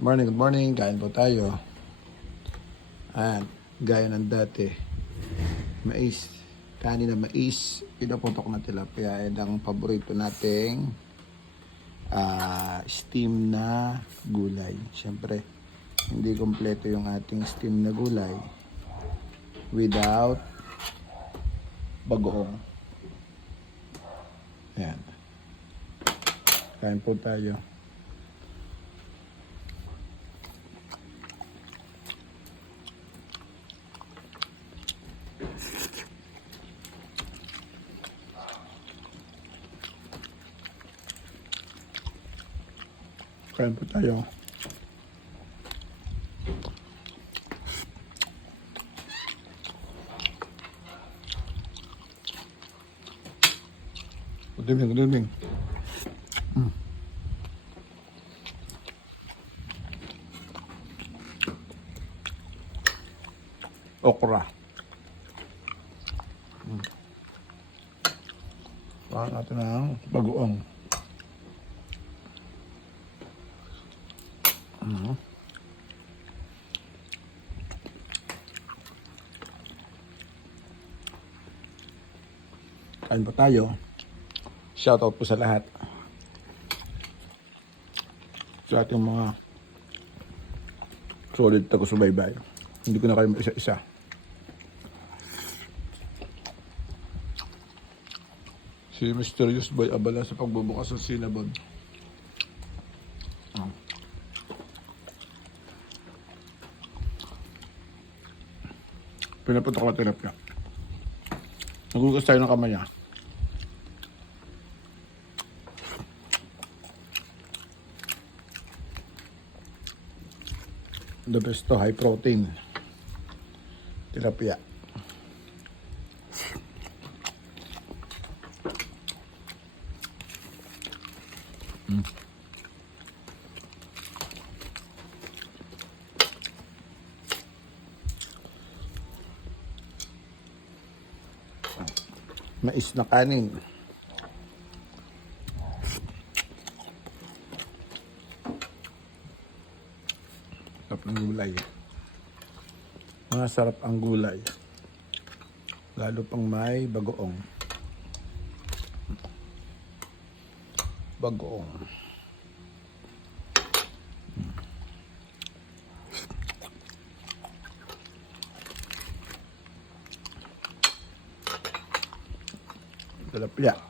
Good morning. Kain po tayo. At gaya ng dati, mais, kanin na mais, pinaputok na tilapia. Yan ang paborito nating steam na gulay. Siyempre, hindi kompleto yung ating steam na gulay without bagoong. Yan. Kain po tayo. Kain po tayo. Good evening. Okra. Parang natin ng bagoong. Kain po tayo. Shoutout po sa lahat. Sa ating mga solid taga-subaybay. Hindi ko na kayo isa-isa. Si Mysterious Boy abala sa pagbubukas ng Cinnabon. Pinaputok na tilapia. Nagugas tayo ng kamay niya. The best to, high protein tilapia. Mais na kanin. Sarap ng gulay. Masarap ang gulay. Lalo pang may bagoong. Bagoong. Tilapia.